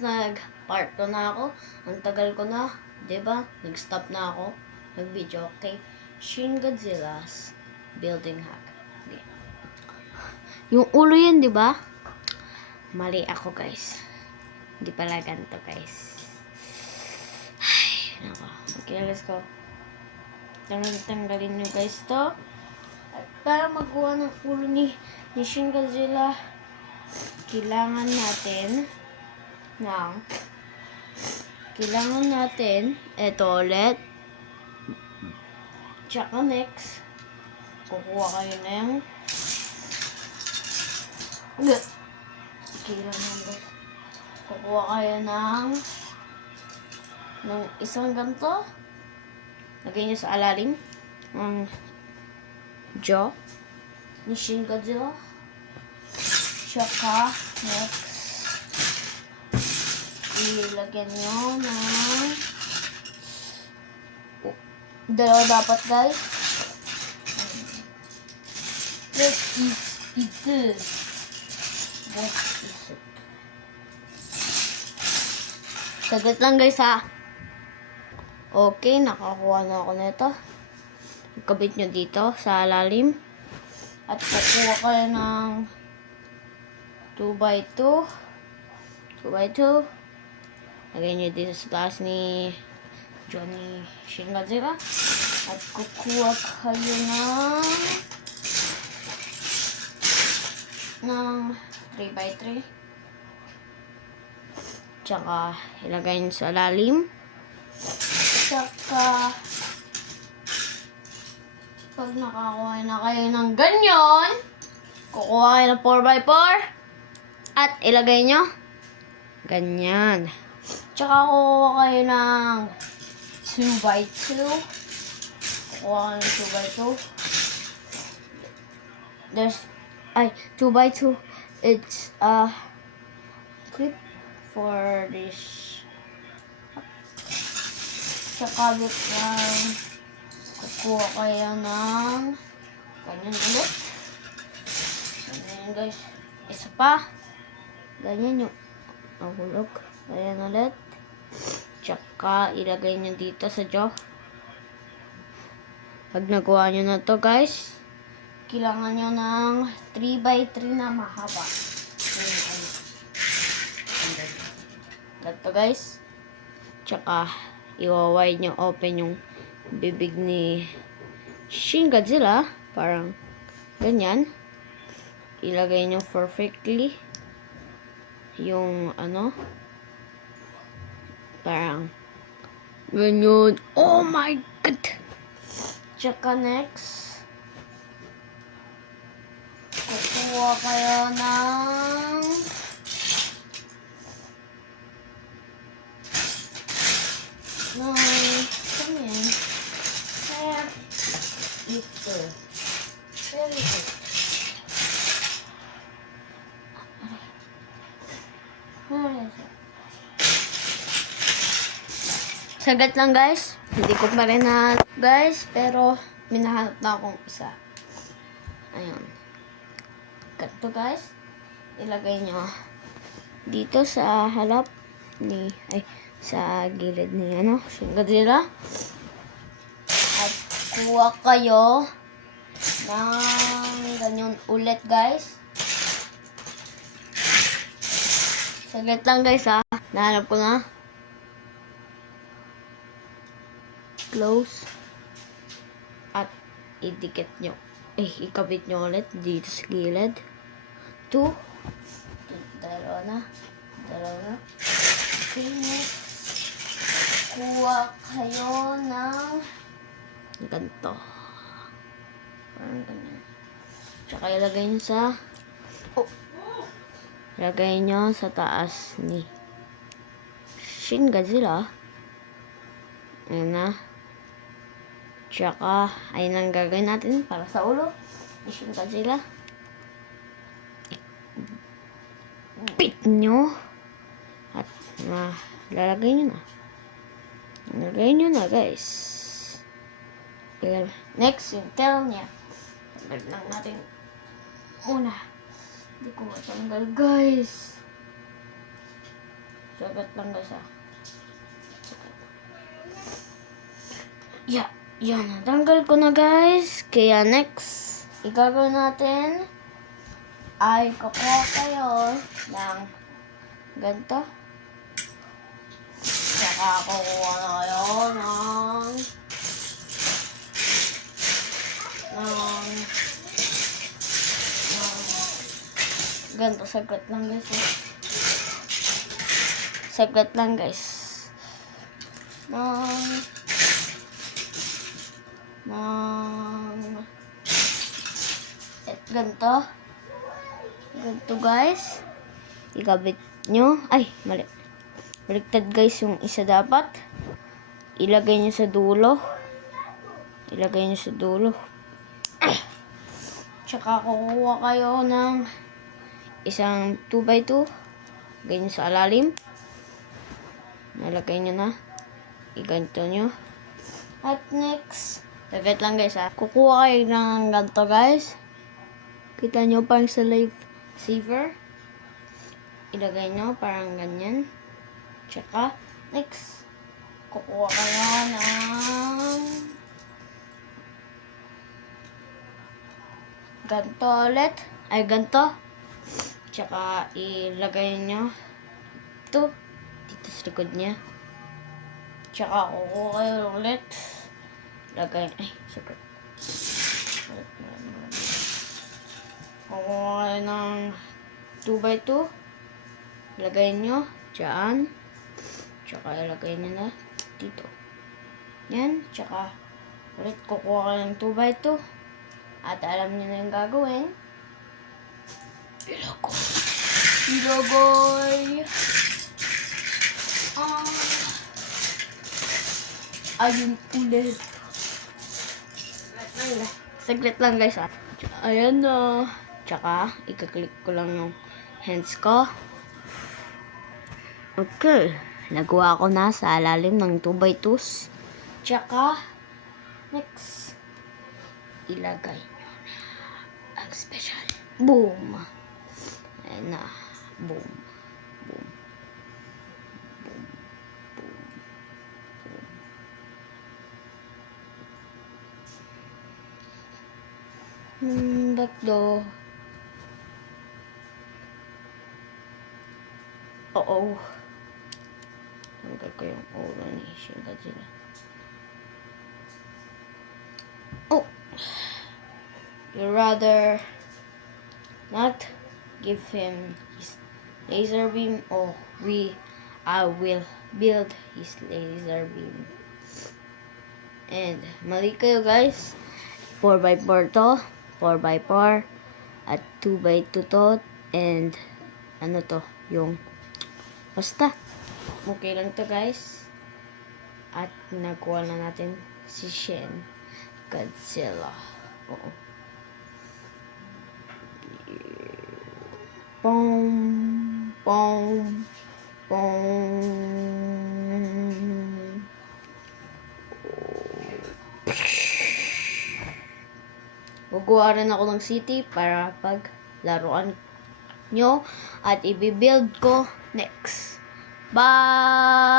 nag-part 2 na ako. Ang tagal ko na, 'di ba? Nag-stop na ako nag-video kay Shin Godzilla's building hack. Okay. Yung ulo yan, 'di ba? Mali ako, guys. Hindi pala ganito, guys. Ay, nako. Okay, let's go. Tanggalin nyo, guys, to. At para magawa ng ulo ni Shin Godzilla, kailangan natin ito ulit. Tsaka next, kukuha kayo ng kukuha kayo ng isang ganito. Lagay nyo sa alalim ng jaw ni Shin Godzilla. Tsaka next, ilagyan nyo ng dalawa dapat, guys. What is it? Saglit lang, guys, ha. Okay, nakakuha na ako nito. Ikabit nyo dito sa lalim. At kukuha kayo ng 2x2. 2x2. Lagay nyo dito sa taas ni Johnny Shin Godzilla. At kukuha kayo ng 3x3. Tsaka ilagay nyo sa lalim. Tsaka pag nakakuha na kayo ng ganyan, kukuha kayo ng 4x4 at ilagay nyo ganyan. Tsaka kukuha kayo ng 2x2. Kukuha kayo ng 2x2. 2x2. It's a clip for this. Tsaka bit lang. Kukuha kayo ng ganyan ulit. Ganyan, guys. Isa pa. Ganyan yung nahulog. Ganyan ulit. Tsaka ilagay nyo dito sa jaw. Pag nagawa nyo na to, guys, kailangan nyo ng 3x3 na mahaba. Ganito, guys. Tsaka i-wide nyo open yung bibig ni Shin Godzilla. Parang ganyan. Ilagay nyo perfectly yung parang ganyan. Oh my God! Tsaka next, kukuha kayo ng ito. Very good. Sagat lang, guys. Hindi ko pa rin nahanap, guys. Pero minahanap na akong isa. Ayun. Ganito, guys. Ilagay nyo dito sa halap sa gilid ni Shin Godzilla. At kuha kayo ng ganyan ulit, guys. Saglit lang, guys, ha. Nahanap ko na. Close. At idikit nyo. Ikabit nyo ulit dito sa gilid. 2. Dalawa na. Okay. Kuha kayo ng ganito. Parang ganyan. Tsaka ilagay nyo ilagay nyo sa taas ni Shin Godzilla. Ayan na. Tsaka ayun ang gagawin natin para sa ulo ni Shin Godzilla. Bit nyo. At lalagay nyo na. Lagay nyo na, guys. Next, yung tail niya. Tanggal lang natin muna. Hindi ko matanggal, guys. Sagat lang guys ah. Yan. Natanggal ko na guys. Kaya next, igagawin natin ay kukuha kayo ng ganito. Saka kukuha na kayo ng ganito. Saglit lang guys. Saglit lang guys. Ganito. Ganito guys. Ikabit nyo. Ay, mali. Baliktad guys yung isa dapat. Ilagay nyo sa dulo. Ilagay nyo sa dulo. Tsaka kukuha kayo ng isang 2x2. Lagay nyo sa alalim. Nalagay nyo na. Iganto nyo. At next, saglit lang guys ha. Kukuha kayo ng ganito guys. Kita nyo parang sa life saver. Ilagay nyo parang ganyan. Tsaka, next, kukuha kayo ng ganito ulit. Ay, ganito. Tsaka, ilagay nyo ito dito sa likod niya. Tsaka, kukuha kayo ulit. Lagay, ay, super. Kukuha kayo ng 2x2. Lagay nyo dyan. Tsaka ilagay nyo na dito. Yan. Tsaka ulit kukuha kayo ng 2x2. At alam nyo na yung gagawin. Ilagay. Ayun ulit. Saglit lang guys ah. Ayan na. Tsaka, ikaklik ko lang yung hands ko. Okay. Nagawa ko na sa alalim ng 2x2s. Tsaka, next, ilagay nyo na ang special. Boom! Ayan na. Boom. Boom. Boom. Boom. Ba't do? Oo. Tanggal ko yung ulo ni Shin Godzilla. Oh! You rather not give him his laser beam or I will build his laser beam. And mali kayo guys. 4x4 to. 4x4 at 2x2 to. And ano to? Yung basta. Okay lang to guys. At nakuha na natin si Shin Godzilla. Oo. Boom. Boom. Boom. Gugawa rin ako ng city para pag laruan nyo at i-build ko next. Bye!